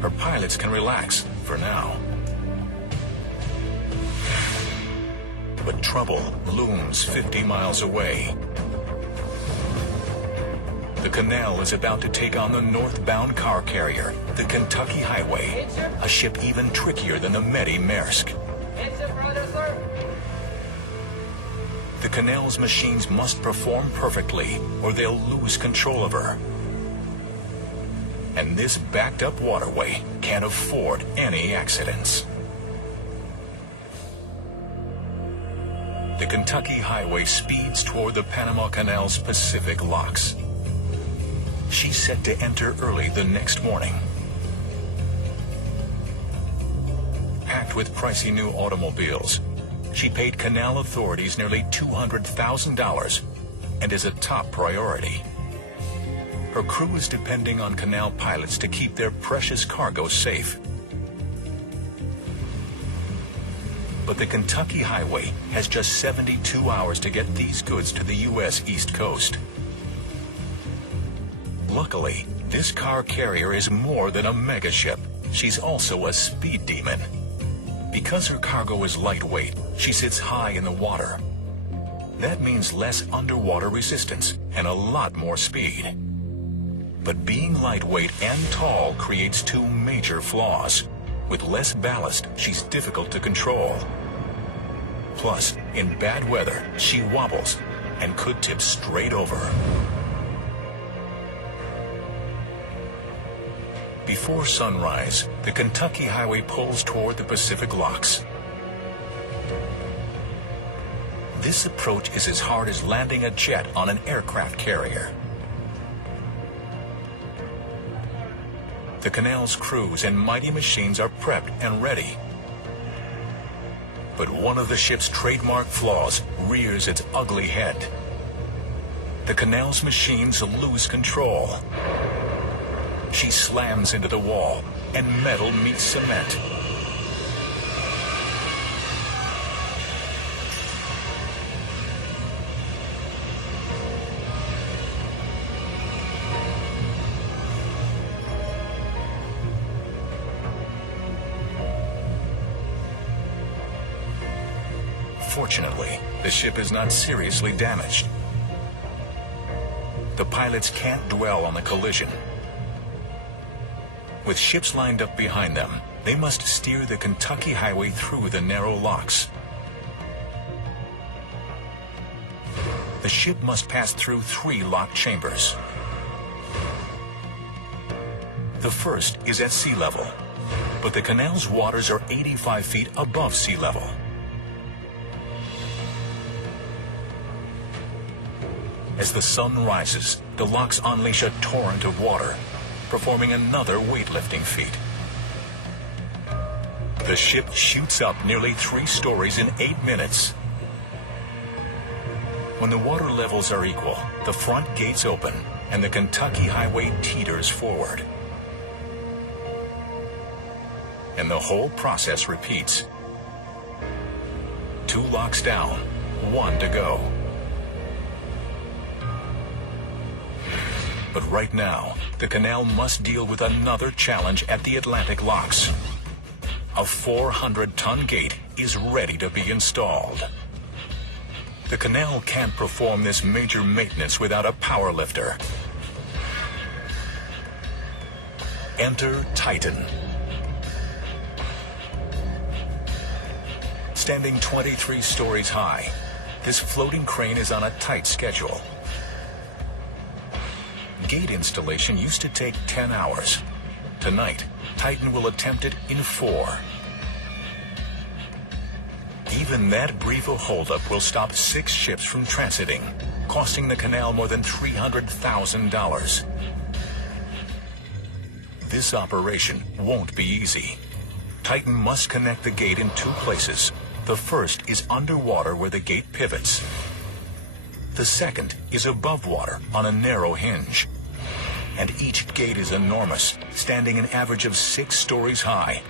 her pilots can relax for now. But trouble looms 50 miles away. The canal is about to take on the northbound car carrier, the Kentucky Highway, a ship even trickier than the Medi Maersk. The canal's machines must perform perfectly, or they'll lose control of her. And this backed-up waterway can't afford any accidents. The Kentucky Highway speeds toward the Panama Canal's Pacific locks. She's set to enter early the next morning. Packed with pricey new automobiles, she paid canal authorities nearly $200,000 and is a top priority. Her crew is depending on canal pilots to keep their precious cargo safe. But the Kentucky Highway has just 72 hours to get these goods to the U.S. East Coast. Luckily, this car carrier is more than a megaship. She's also a speed demon. Because her cargo is lightweight, she sits high in the water. That means less underwater resistance and a lot more speed. But being lightweight and tall creates two major flaws. With less ballast, she's difficult to control. Plus, in bad weather, she wobbles and could tip straight over. Before sunrise, the Kentucky Highway pulls toward the Pacific locks. This approach is as hard as landing a jet on an aircraft carrier. The canal's crews and mighty machines are prepped and ready. But one of the ship's trademark flaws rears its ugly head. The canal's machines lose control. She slams into the wall, and metal meets cement. Fortunately, the ship is not seriously damaged. The pilots can't dwell on the collision. With ships lined up behind them, they must steer the Kentucky Highway through the narrow locks. The ship must pass through 3 locked chambers. The first is at sea level, but the canal's waters are 85 feet above sea level. As the sun rises, the locks unleash a torrent of water, performing another weightlifting feat. The ship shoots up nearly 3 stories in 8 minutes. When the water levels are equal, the front gates open and the Kentucky Highway teeters forward. And the whole process repeats. 2 locks down, 1 to go. But right now, the canal must deal with another challenge at the Atlantic locks. A 400-ton gate is ready to be installed. The canal can't perform this major maintenance without a power lifter. Enter Titan. Standing 23 stories high, this floating crane is on a tight schedule. Gate installation used to take 10 hours. Tonight, Titan will attempt it in 4. Even that brief a holdup will stop 6 ships from transiting, costing the canal more than $300,000. This operation won't be easy. Titan must connect the gate in 2 places. The first is underwater where the gate pivots. The second is above water on a narrow hinge. And each gate is enormous, standing an average of 6 stories high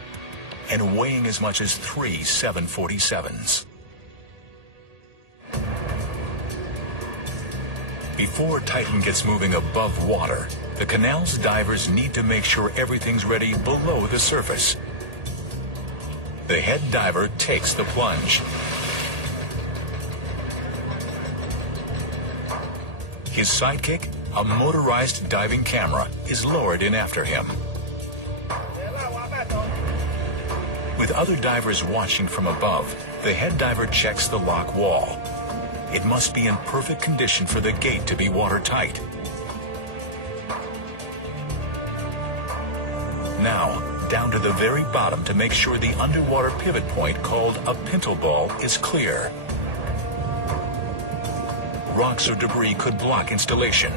and weighing as much as 3 747s. Before Titan gets moving above water, the canal's divers need to make sure everything's ready below the surface. The head diver takes the plunge. His sidekick, a motorized diving camera, is lowered in after him. With other divers watching from above, the head diver checks the lock wall. It must be in perfect condition for the gate to be watertight. Now, down to the very bottom to make sure the underwater pivot point called a pintle ball is clear. Rocks or debris could block installation.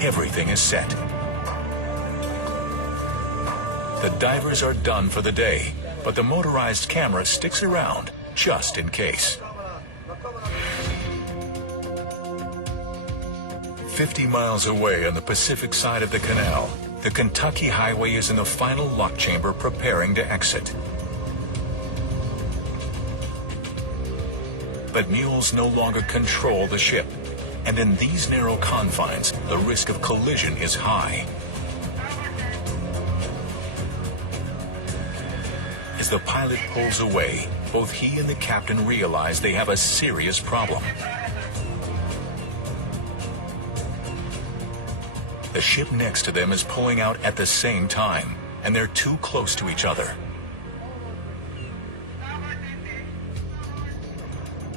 Everything is set. The divers are done for the day, but the motorized camera sticks around just in case. 50 miles away on the Pacific side of the canal, the Kentucky Highway is in the final lock chamber preparing to exit. But mules no longer control the ship, and in these narrow confines, the risk of collision is high. As the pilot pulls away, both he and the captain realize they have a serious problem. The ship next to them is pulling out at the same time, and they're too close to each other.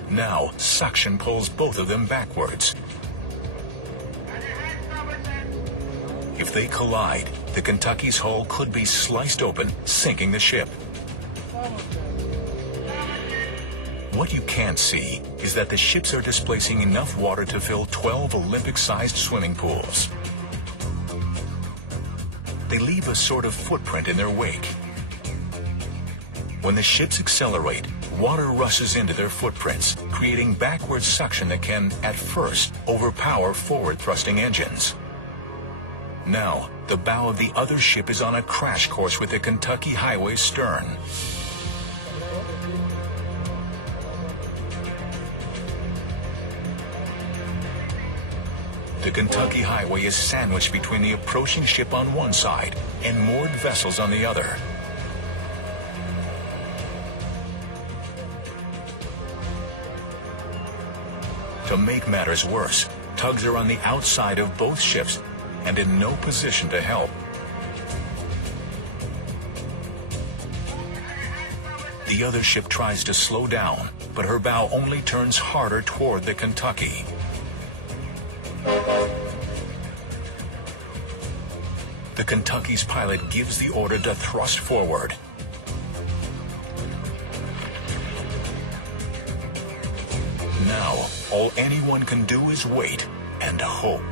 Now, suction pulls both of them backwards. If they collide, the Kentucky's hull could be sliced open, sinking the ship. What you can't see is that the ships are displacing enough water to fill 12 Olympic-sized swimming pools. They leave a sort of footprint in their wake. When the ships accelerate, water rushes into their footprints, creating backward suction that can, at first, overpower forward-thrusting engines. Now, the bow of the other ship is on a crash course with the Kentucky Highway's stern. The Kentucky Highway is sandwiched between the approaching ship on one side and moored vessels on the other. To make matters worse, tugs are on the outside of both ships and in no position to help. The other ship tries to slow down, but her bow only turns harder toward the Kentucky. The Kentucky's pilot gives the order to thrust forward. Now, all anyone can do is wait and hope.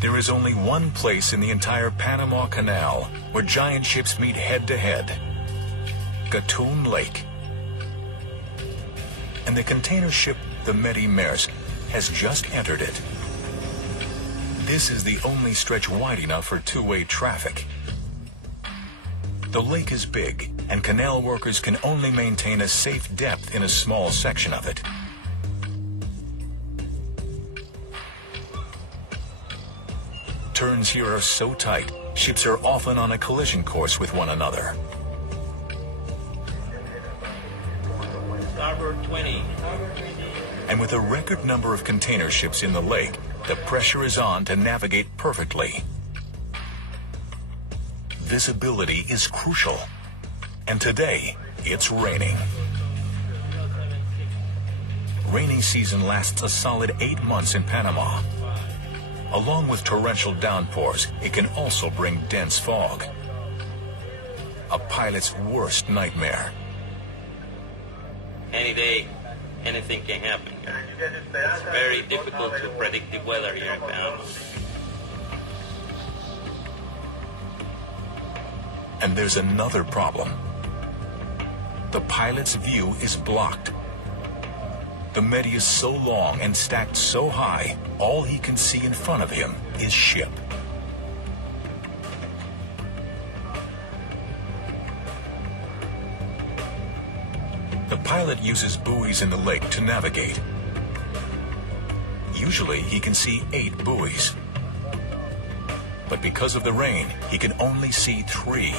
There is only one place in the entire Panama Canal where giant ships meet head-to-head: Gatun Lake. And the container ship, the Medi Maersk, has just entered it. This is the only stretch wide enough for two-way traffic. The lake is big, and canal workers can only maintain a safe depth in a small section of it. Turns here are so tight, ships are often on a collision course with one another. Starboard 20. And with a record number of container ships in the lake, the pressure is on to navigate perfectly. Visibility is crucial. And today, it's raining. Rainy season lasts a solid 8 months in Panama. Along with torrential downpours, it can also bring dense fog. A pilot's worst nightmare. Any day, anything can happen. It's very difficult to predict the weather here in Panama. And there's another problem. The pilot's view is blocked. The Medi is so long and stacked so high, all he can see in front of him is ship. The pilot uses buoys in the lake to navigate. Usually he can see 8 buoys. But because of the rain, he can only see 3.